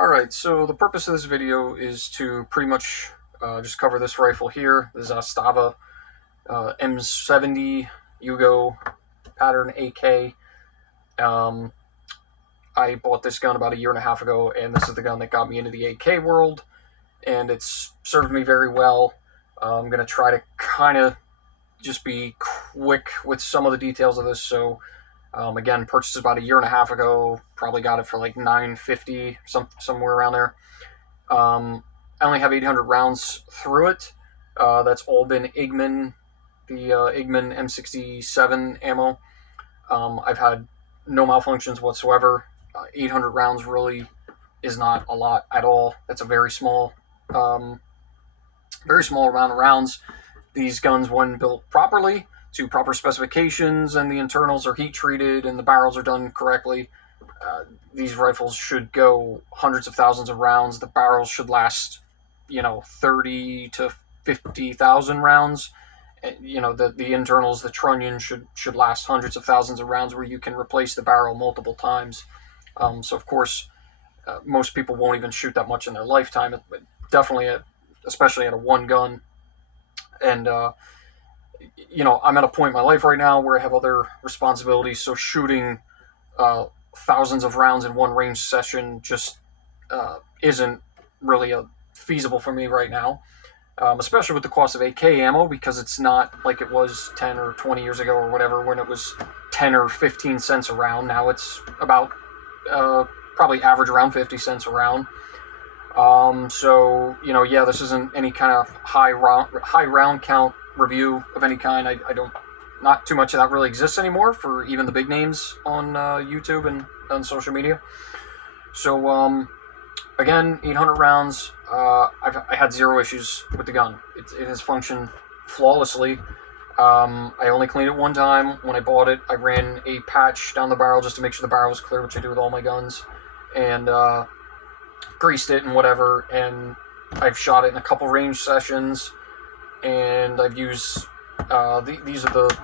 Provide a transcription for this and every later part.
Alright, so the purpose of this video is to pretty much just cover this rifle here, the Zastava M70 Yugo pattern AK. Um, I bought this gun about a year and a half ago, and this is the gun that got me into the AK world, and it's served me very well. I'm going to try to kind of just be quick with some of the details of this. So again, purchased about a year and a half ago, probably got it for like $950, somewhere around there. I only have 800 rounds through it. That's all been Igman, the Igman M67 ammo. I've had no malfunctions whatsoever. 800 rounds really is not a lot at all. That's a very small amount of rounds. These guns, when built properly, to proper specifications, and the internals are heat treated and the barrels are done correctly, these rifles should go hundreds of thousands of rounds. The barrels should last, 30 to 50,000 rounds. The internals, the trunnion should last hundreds of thousands of rounds, where you can replace the barrel multiple times. So of course, most people won't even shoot that much in their lifetime. Definitely, especially at a one gun. And I'm at a point in my life right now where I have other responsibilities, so shooting thousands of rounds in one range session just isn't really feasible for me right now, especially with the cost of AK ammo, because it's not like it was 10 or 20 years ago or whatever, when it was 10 or 15 cents a round. Now it's about probably average around 50 cents a round. This isn't any kind of high round count review of any kind. I don't, not too much of that really exists anymore for even the big names on YouTube and on social media. So again, 800 rounds. I had zero issues with the gun. It has functioned flawlessly. I only cleaned it one time. When I bought it, I ran a patch down the barrel just to make sure the barrel was clear, which I do with all my guns, and greased it and whatever, and I've shot it in a couple range sessions, and I've used these are the,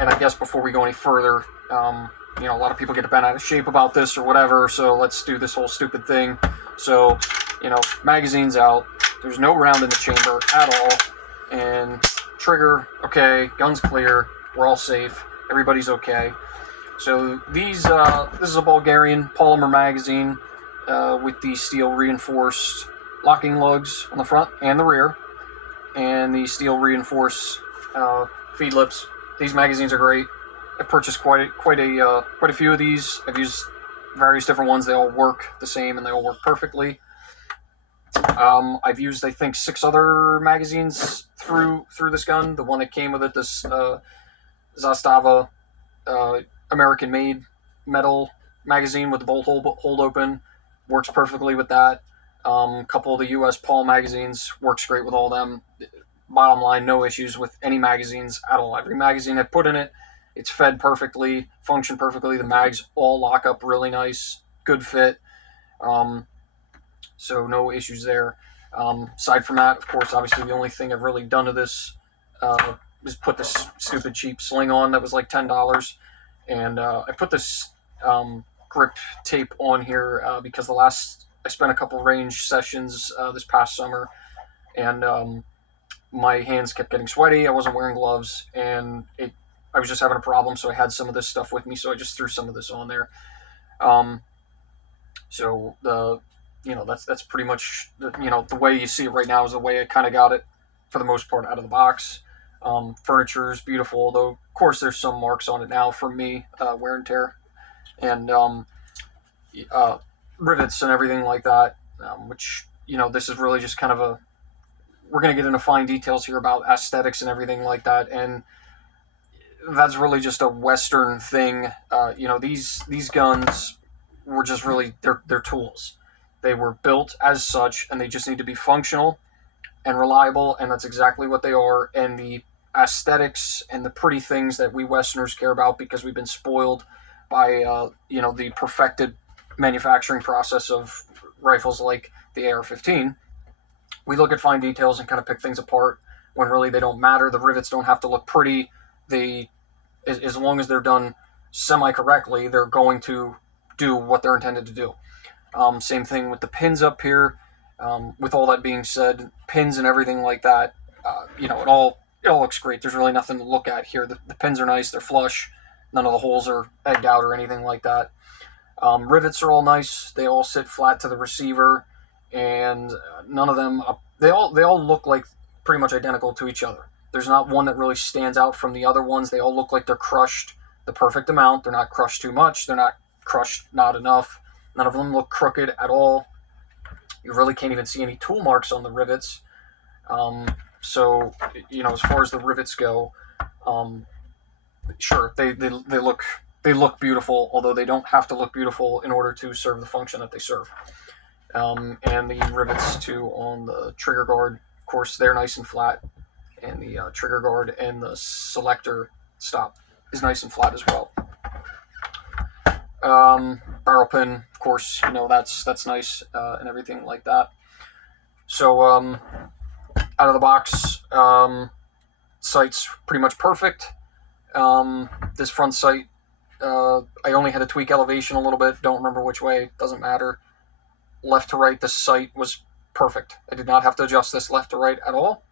and I guess before we go any further, a lot of people get bent out of shape about this or whatever, so let's do this whole stupid thing. So, magazine's out, there's no round in the chamber at all, and trigger, okay, gun's clear, we're all safe, everybody's okay. So this is a Bulgarian polymer magazine, with the steel reinforced locking lugs on the front and the rear, and the steel reinforced feed lips. These magazines are great. I've purchased quite a few of these. I've used various different ones. They all work the same and they all work perfectly. I've used, I think, 6 other magazines through this gun. The one that came with it, this Zastava American-made metal magazine with the bolt hold open, works perfectly with that. A couple of the US Paul magazines, works great with all of them. Bottom line, no issues with any magazines at all. Every magazine I've put in it, it's fed perfectly, functioned perfectly. The mags all lock up really nice, good fit. So no issues there. Aside from that, of course, obviously the only thing I've really done to this is put this stupid cheap sling on that was like $10. And I put this grip tape on here because I spent a couple range sessions this past summer, and my hands kept getting sweaty. I wasn't wearing gloves, and I was just having a problem, so I had some of this stuff with me, so I just threw some of this on there. That's pretty much the way you see it right now is the way I kind of got it for the most part out of the box. Furniture is beautiful, though of course there's some marks on it now from me, wear and tear, and rivets and everything like that, which this is really just kind of we're going to get into fine details here about aesthetics and everything like that, and that's really just a Western thing. These guns were just really, they're tools. They were built as such, and they just need to be functional and reliable, and that's exactly what they are. And the aesthetics and the pretty things that we Westerners care about, because we've been spoiled by the perfected manufacturing process of rifles like the AR-15, we look at fine details and kind of pick things apart when really they don't matter. The rivets don't have to look pretty. As long as they're done semi-correctly, they're going to do what they're intended to do. Same thing with the pins up here. With all that being said, pins and everything like that, it all looks great. There's really nothing to look at here. The pins are nice. They're flush. None of the holes are egged out or anything like that. Rivets are all nice. They all sit flat to the receiver, and none of them. They all look like pretty much identical to each other. There's not one that really stands out from the other ones. They all look like they're crushed the perfect amount. They're not crushed too much. They're not crushed not enough. None of them look crooked at all. You really can't even see any tool marks on the rivets. So, as far as the rivets go, um, sure, they look beautiful, although they don't have to look beautiful in order to serve the function that they serve. And the rivets too on the trigger guard, of course, they're nice and flat, and the trigger guard and the selector stop is nice and flat as well. Barrel pin, of course, that's nice, and everything like that. So out of the box, sight's pretty much perfect. This front sight, I only had to tweak elevation a little bit. Don't remember which way. Doesn't matter. Left to right, the sight was perfect. I did not have to adjust this left to right at all.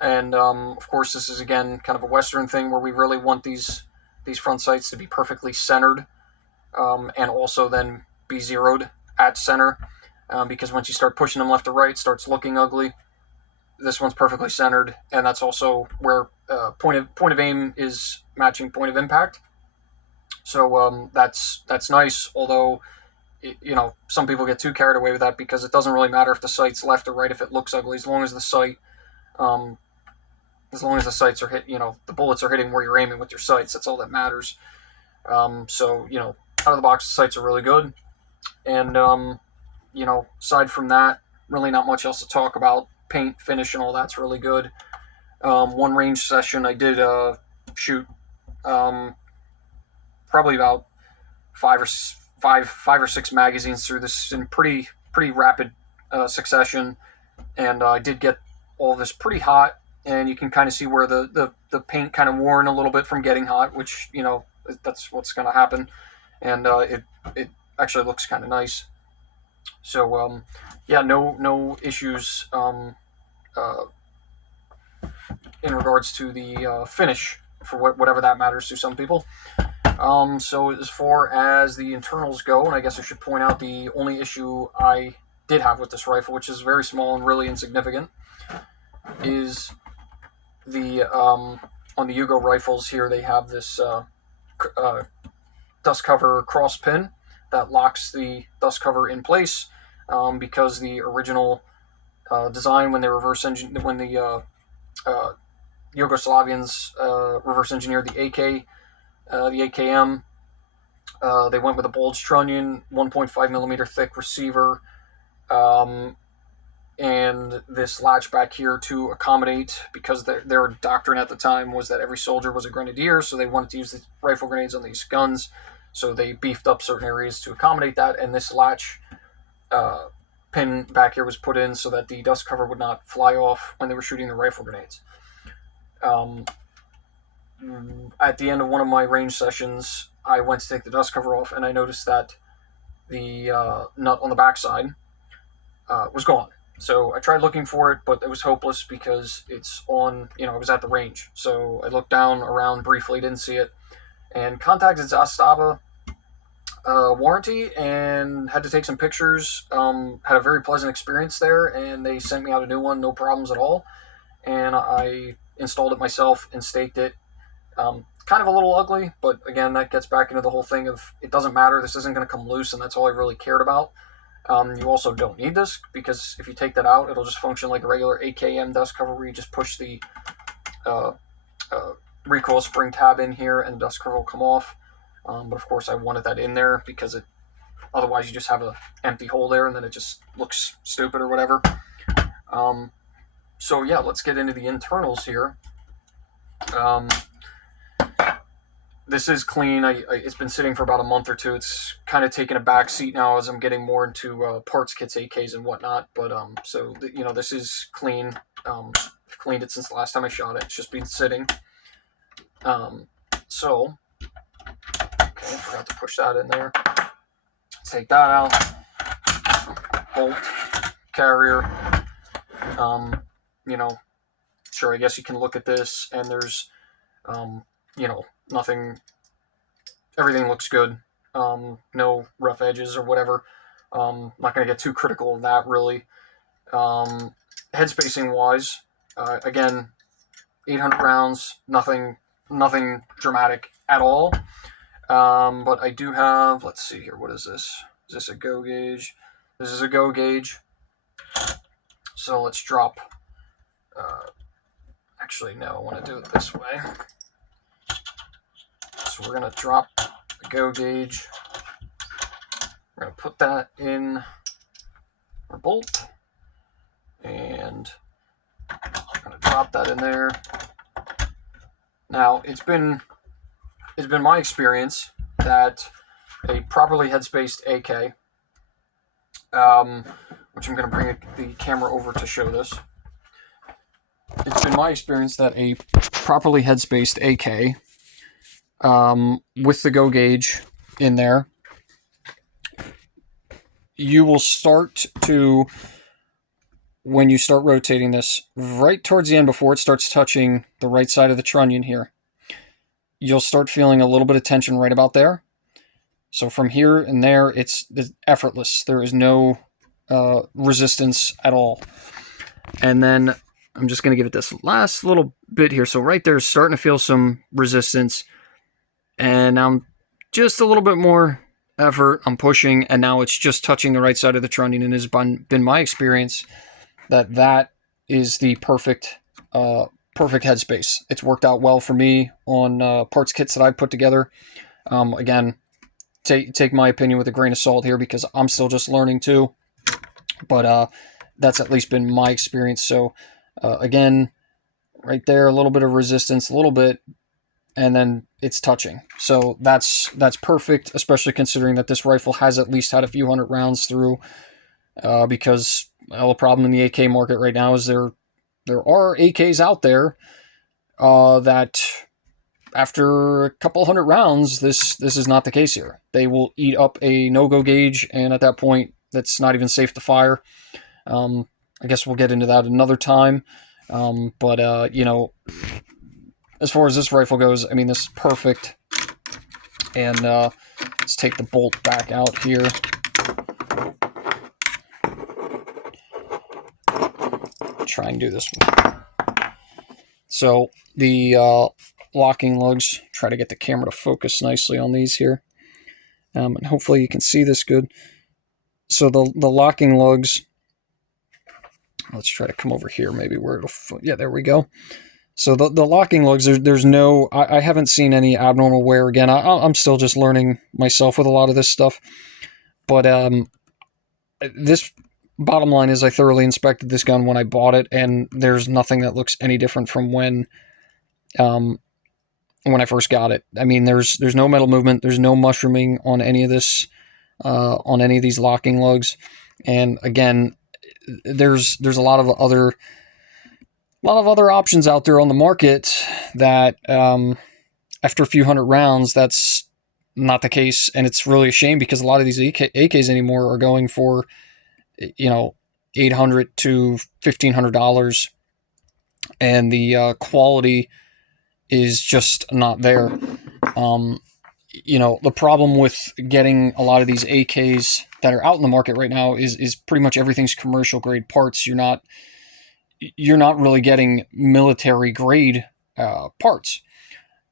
And of course, this is again kind of a Western thing where we really want these front sights to be perfectly centered, and also then be zeroed at center, because once you start pushing them left to right, it starts looking ugly. This one's perfectly centered, and that's also where point of aim is matching point of impact. So that's nice. Although some people get too carried away with that because it doesn't really matter if the sight's left or right if it looks ugly, as long as the sight, sights are hit. The bullets are hitting where you're aiming with your sights. That's all that matters. So out of the box, the sights are really good, and aside from that, really not much else to talk about. Paint, finish, and all that's really good. One range session, I did shoot probably about five or six magazines through this in pretty rapid succession, and I did get all of this pretty hot, and you can kind of see where the paint kind of worn a little bit from getting hot, which that's what's going to happen, and it actually looks kind of nice. So no issues in regards to the finish, for whatever that matters to some people. So as far as the internals go, and I guess I should point out the only issue I did have with this rifle, which is very small and really insignificant, is the on the Yugo rifles here, they have this dust cover cross pin that locks the dust cover in place, because the original design, when the Yugoslavians reverse engineered the AK, the AKM, they went with a bulge trunnion, 1.5 millimeter thick receiver, and this latch back here to accommodate, because their doctrine at the time was that every soldier was a grenadier, so they wanted to use the rifle grenades on these guns, so they beefed up certain areas to accommodate that, and this latch pin back here was put in so that the dust cover would not fly off when they were shooting the rifle grenades. At the end of one of my range sessions, I went to take the dust cover off, and I noticed that the nut on the backside was gone. So I tried looking for it, but it was hopeless because it's on, it was at the range. So I looked down around briefly, didn't see it, and contacted Zastava warranty and had to take some pictures. Had a very pleasant experience there, and they sent me out a new one, no problems at all. And I installed it myself and staked it. Kind of a little ugly, but again, that gets back into the whole thing of it doesn't matter. This isn't going to come loose, and that's all I really cared about. You also don't need this, because if you take that out, it'll just function like a regular AKM dust cover where you just push the recoil spring tab in here and the dust cover will come off. But of course I wanted that in there because otherwise you just have an empty hole there and then it just looks stupid or whatever. So yeah, let's get into the internals here. This is clean. It's been sitting for about a month or two. It's kind of taken a back seat now as I'm getting more into parts kits, AKs, and whatnot. But this is clean. I've cleaned it since the last time I shot it. It's just been sitting. So, okay, I forgot to push that in there. Take that out. bolt carrier. You know, sure, I guess you can look at this and there's, you know, nothing, everything looks good. No rough edges or whatever. Not going to get too critical of that, really. Head spacing wise, again, 800 rounds, nothing dramatic at all. But I do have, let's see here, what is this? Is this a go gauge? This is a go gauge. So let's drop, actually, no, I want to do it this way. So we're going to drop the go gauge. We're going to put that in our bolt. And I'm going to drop that in there. Now, it's been my experience that a properly head-spaced AK, which I'm going to bring the camera over to show this. It's been my experience that a properly head-spaced AK, with the go gauge in there, you will start to, when you start rotating this, right towards the end before it starts touching the right side of the trunnion here, you'll start feeling a little bit of tension right about there. So from here and there, it's effortless. There is no resistance at all. And then I'm just going to give it this last little bit here. So right there is starting to feel some resistance. And I'm just a little bit more effort. I'm pushing, and now it's just touching the right side of the trunnion. And it has been my experience that is the perfect headspace. It's worked out well for me on parts kits that I've put together. Again, take my opinion with a grain of salt here because I'm still just learning too. But that's at least been my experience. So again, right there, a little bit of resistance, a little bit, and then it's touching. So that's perfect, especially considering that this rifle has at least had a few hundred rounds through. Because the problem in the AK market right now is there are AKs out there that after a couple hundred rounds, this is not the case here. They will eat up a no-go gauge, and at that point, that's not even safe to fire. I guess we'll get into that another time. But you know, as far as this rifle goes, I mean, this is perfect. And let's take the bolt back out here. Try and do this one. So the locking lugs, try to get the camera to focus nicely on these here. And hopefully you can see this good. So the locking lugs, let's try to come over here maybe where it'll, yeah, there we go. So the locking lugs, there's no, I haven't seen any abnormal wear. Again, I'm still just learning myself with a lot of this stuff. But this, bottom line is I thoroughly inspected this gun when I bought it, and there's nothing that looks any different from when I first got it. I mean, there's no metal movement, there's no mushrooming on any of this, on any of these locking lugs. And again, there's a lot of other options out there on the market that after a few hundred rounds, that's not the case. And it's really a shame because a lot of these AKs anymore are going for, you know, $800 to $1,500, and the quality is just not there. You know, the problem with getting a lot of these AKs that are out in the market right now is pretty much everything's commercial grade parts. You're not really getting military grade parts.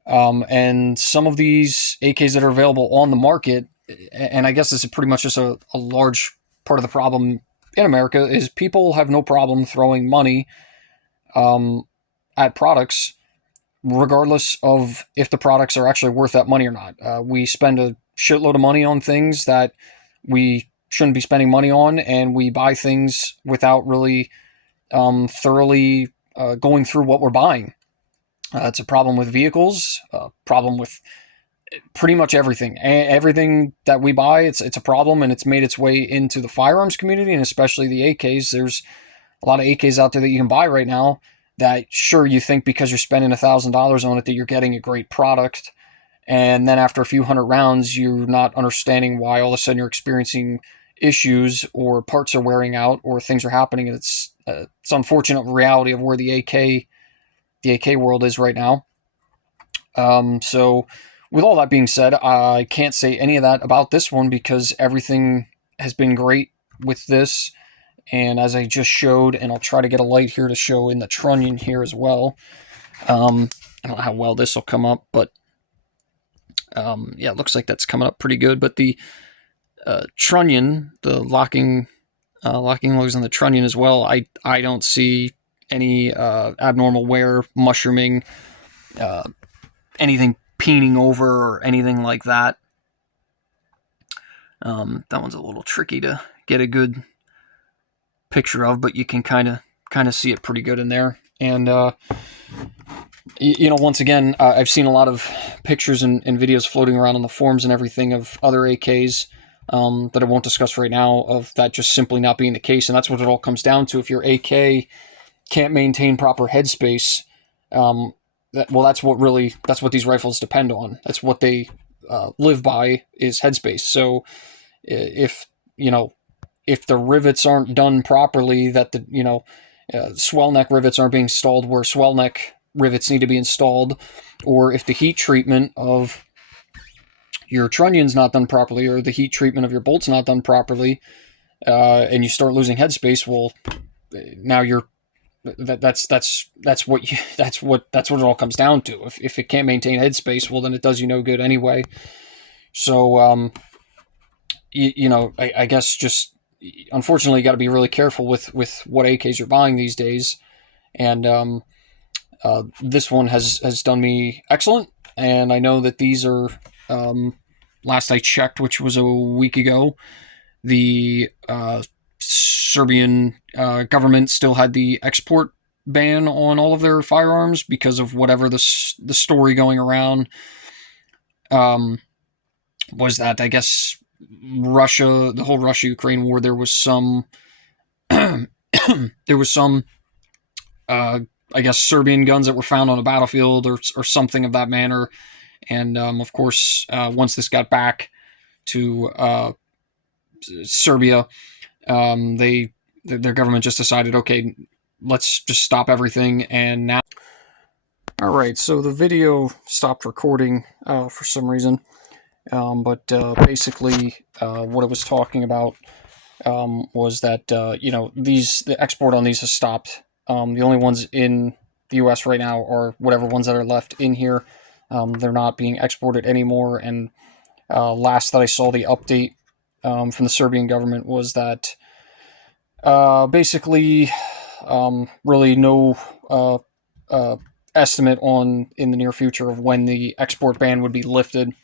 And some of these AKs that are available on the market, and I guess this is pretty much just a large part of the problem in America, is people have no problem throwing money at products, regardless of if the products are actually worth that money or not. We spend a shitload of money on things that we shouldn't be spending money on, and we buy things without really thoroughly going through what we're buying. It's a problem with vehicles, problem with pretty much everything. Everything that we buy, it's a problem, and it's made its way into the firearms community, and especially the AKs. There's a lot of AKs out there that you can buy right now that, sure, you think because you're spending $1,000 on it that you're getting a great product, and then after a few hundred rounds, you're not understanding why all of a sudden you're experiencing issues or parts are wearing out or things are happening. It's unfortunate reality of where the AK world is right now. So with all that being said, I can't say any of that about this one because everything has been great with this. And as I just showed, and I'll try to get a light here to show in the trunnion here as well. I don't know how well this will come up, but yeah, it looks like that's coming up pretty good. But the trunnion, the locking lugs on the trunnion as well, I don't see any abnormal wear, mushrooming, anything peening over or anything like that. That one's a little tricky to get a good picture of, but you can kind of see it pretty good in there. And once again, I've seen a lot of pictures and videos floating around on the forums and everything of other AKs that I won't discuss right now, of that just simply not being the case. And that's what it all comes down to. If your AK can't maintain proper headspace, that's what these rifles depend on. That's what they live by, is headspace. So if the rivets aren't done properly, that swell neck rivets aren't being installed where swell neck rivets need to be installed, or if the heat treatment of your trunnion's not done properly, or the heat treatment of your bolt's not done properly, and you start losing headspace, well, now that's what it all comes down to. If it can't maintain headspace, well, then it does you no good anyway. So I guess just unfortunately you got to be really careful with what AKs you're buying these days. And this one has done me excellent, and I know that these are, last I checked, which was a week ago, the Serbian government still had the export ban on all of their firearms because of whatever the story going around was, that I guess the whole Russia-Ukraine war, there was some I guess Serbian guns that were found on a battlefield or something of that manner. And of course, once this got back to Serbia, their government just decided, okay, let's just stop everything. And now, all right, so the video stopped recording for some reason, but basically what it was talking about was that the export on these has stopped. The only ones in the U.S. right now are whatever ones that are left in here. They're not being exported anymore. And last that I saw, the update from the Serbian government was that basically really no estimate in the near future of when the export ban would be lifted.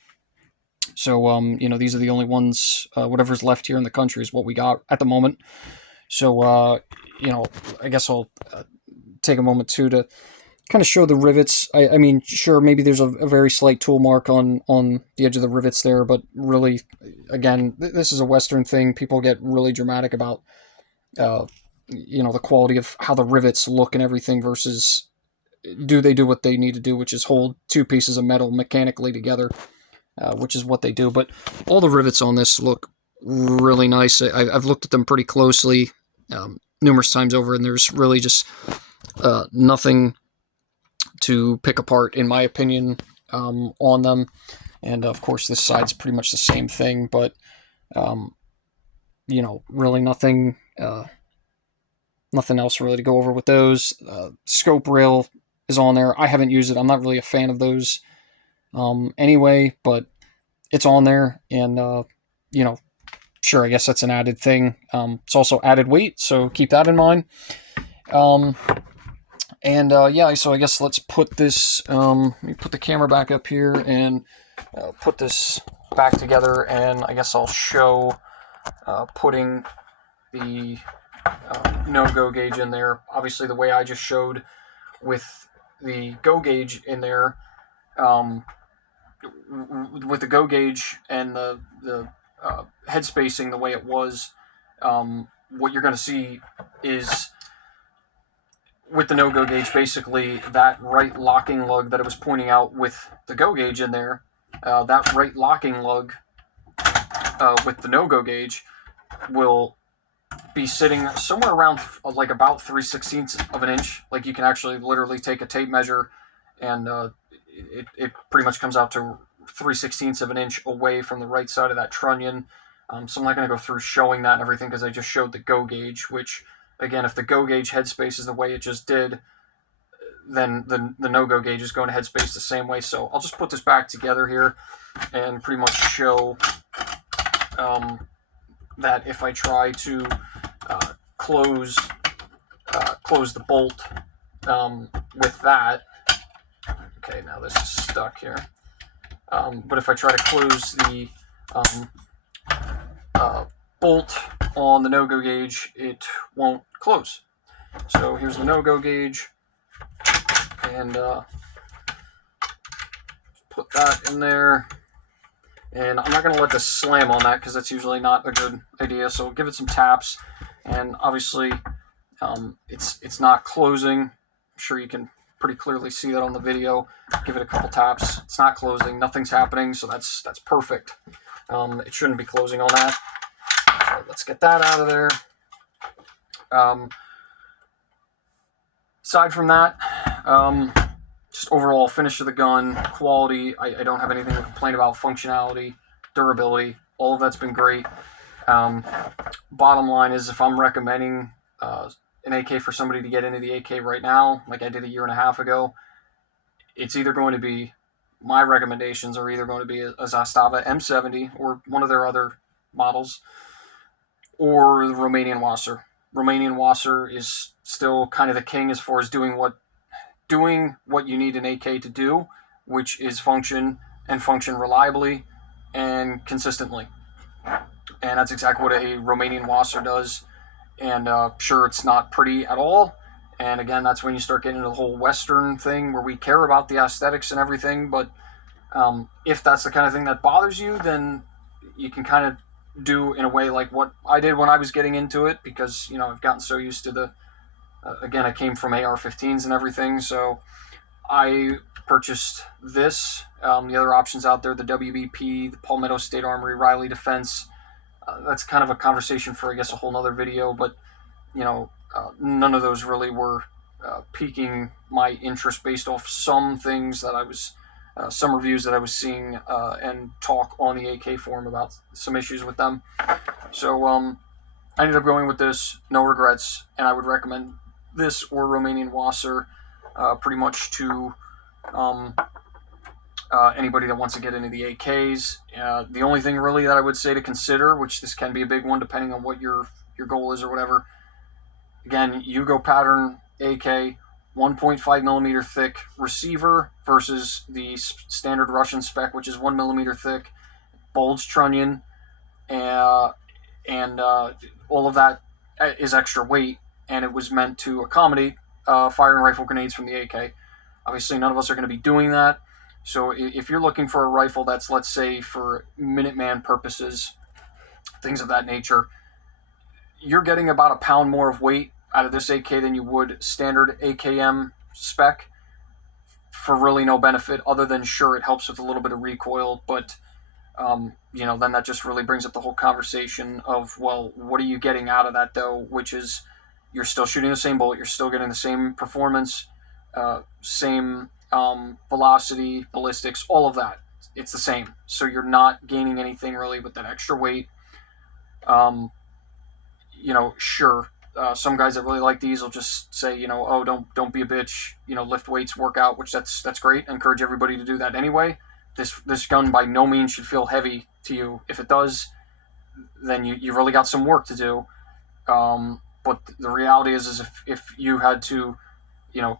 So these are the only ones. Whatever's left here in the country is what we got at the moment. So I guess I'll take a moment too to kind of show the rivets. I mean, sure, maybe there's a very slight tool mark on the edge of the rivets there, but really, again, this is a Western thing. People get really dramatic about the quality of how the rivets look and everything versus do they do what they need to do, which is hold two pieces of metal mechanically together, which is what they do. But all the rivets on this look really nice. I've looked at them pretty closely numerous times over, and there's really just nothing to pick apart, in my opinion, on them. And of course, this side's pretty much the same thing, but really nothing else really to go over with those. Scope rail is on there. I haven't used it. I'm not really a fan of those anyway, but it's on there, and sure, I guess that's an added thing. It's also added weight, so keep that in mind. Yeah, so I guess let's put this, let me put the camera back up here and put this back together, and I guess I'll show putting the no-go gauge in there. Obviously, the way I just showed with the go gauge in there, with the go gauge and the head spacing the way it was, what you're going to see is, with the no-go gauge, basically that right locking lug that I was pointing out with the go gauge in there, that right locking lug with the no-go gauge will be sitting somewhere around like about 3/16 of an inch. Like you can actually literally take a tape measure, and it pretty much comes out to 3/16 of an inch away from the right side of that trunnion. So I'm not going to go through showing that and everything because I just showed the go gauge, which again, if the go gauge headspace is the way it just did, then the no-go gauge is going to headspace the same way. So I'll just put this back together here and pretty much show that if I try to close the bolt with that, okay, now this is stuck here. But if I try to close the bolt on the no-go gauge, it won't close. So here's the no-go gauge, and put that in there. And I'm not going to let this slam on that because that's usually not a good idea. So give it some taps, and obviously it's not closing. I'm sure you can pretty clearly see that on the video. Give it a couple taps. It's not closing. Nothing's happening, so that's perfect. It shouldn't be closing on that. So let's get that out of there. Aside from that, just overall finish of the gun, quality, I don't have anything to complain about. Functionality, durability, all of that's been great. Bottom line is, if I'm recommending an AK for somebody to get into the AK right now, like I did a year and a half ago, it's either going to be, my recommendations are either going to be a Zastava M70 or one of their other models, or the Romanian Wasser. Romanian Wasser is still kind of the king as far as doing what you need an AK to do, which is function reliably and consistently. And that's exactly what a Romanian Wasser does. And sure, it's not pretty at all. And again, that's when you start getting into the whole Western thing where we care about the aesthetics and everything. But if that's the kind of thing that bothers you, then you can kind of do in a way like what I did when I was getting into it, because I've gotten so used to the again, I came from AR-15s and everything, so I purchased this. The other options out there, the WBP, the Palmetto State Armory, Riley Defense, that's kind of a conversation for, I guess, a whole nother video, but none of those really were piquing my interest based off some things that I was some reviews that I was seeing and talk on the AK forum about some issues with them. So I ended up going with this, no regrets, and I would recommend this or Romanian Wasser pretty much to anybody that wants to get into the AKs. The only thing really that I would say to consider, which this can be a big one depending on what your goal is or whatever, again, Yugo pattern AK, 1.5 millimeter thick receiver versus the standard Russian spec, which is 1 millimeter thick, bulge trunnion, and all of that is extra weight, and it was meant to accommodate firing rifle grenades from the AK. Obviously, none of us are going to be doing that. So if you're looking for a rifle that's, let's say, for Minuteman purposes, things of that nature, you're getting about a pound more of weight out of this AK than you would standard AKM spec for really no benefit other than, sure, it helps with a little bit of recoil, but then that just really brings up the whole conversation of, well, what are you getting out of that though? Which is, you're still shooting the same bullet, you're still getting the same performance, same velocity, ballistics, all of that. It's the same. So you're not gaining anything really with that extra weight. Sure, some guys that really like these will just say, oh, don't be a bitch, lift weights, work out, which that's great. I encourage everybody to do that anyway. This gun by no means should feel heavy to you. If it does, then you really got some work to do. But the reality is if you had to,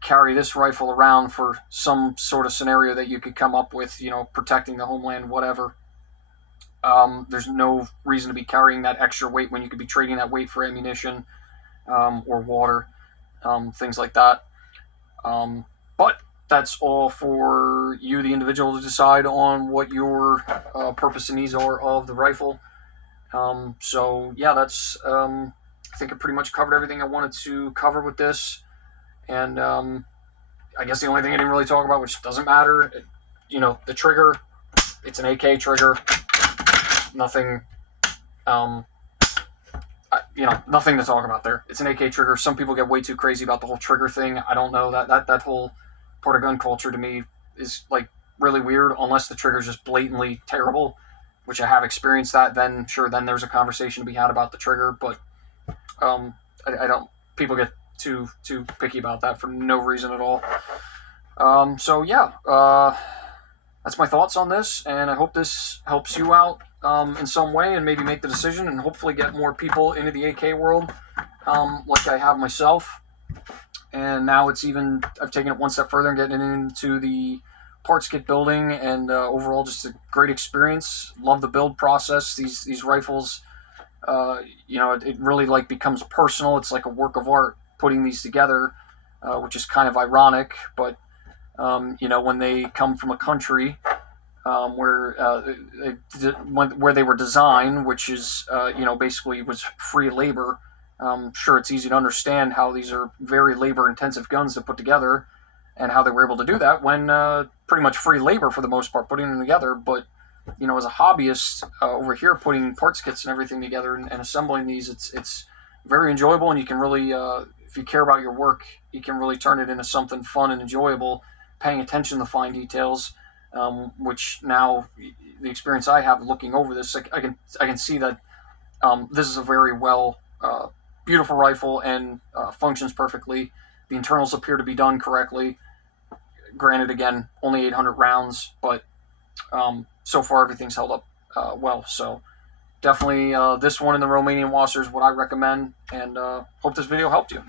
carry this rifle around for some sort of scenario that you could come up with, protecting the homeland, whatever, there's no reason to be carrying that extra weight when you could be trading that weight for ammunition or water, things like that. But that's all for you, the individual, to decide on what your purpose and needs are of the rifle. So yeah, that's I think I pretty much covered everything I wanted to cover with this. And I guess the only thing I didn't really talk about, which doesn't matter, the trigger, it's an AK trigger. Nothing nothing to talk about there. It's an AK trigger. Some people get way too crazy about the whole trigger thing. I don't know, that whole part of gun culture to me is like really weird. Unless the trigger's just blatantly terrible, which I have experienced that. Then sure, then there's a conversation to be had about the trigger. But I don't. People get too picky about that for no reason at all. So yeah, that's my thoughts on this, and I hope this helps you out in some way, and maybe make the decision, and hopefully get more people into the AK world, like I have myself. And now I've taken it one step further and getting into the parts kit building, and overall just a great experience. Love the build process. These rifles, it really like becomes personal. It's like a work of art putting these together, which is kind of ironic, but when they come from a country where they were designed, which is basically was free labor. Sure, it's easy to understand how these are very labor-intensive guns to put together, and how they were able to do that when pretty much free labor for the most part putting them together. But as a hobbyist over here, putting parts kits and everything together and assembling these, it's very enjoyable, and you can really, if you care about your work, you can really turn it into something fun and enjoyable, paying attention to the fine details, which now the experience I have looking over this, I can see that this is a very beautiful rifle, and functions perfectly. The internals appear to be done correctly. Granted, again, only 800 rounds, but so far everything's held up well. So definitely this one in the Romanian Wasser is what I recommend, and hope this video helped you.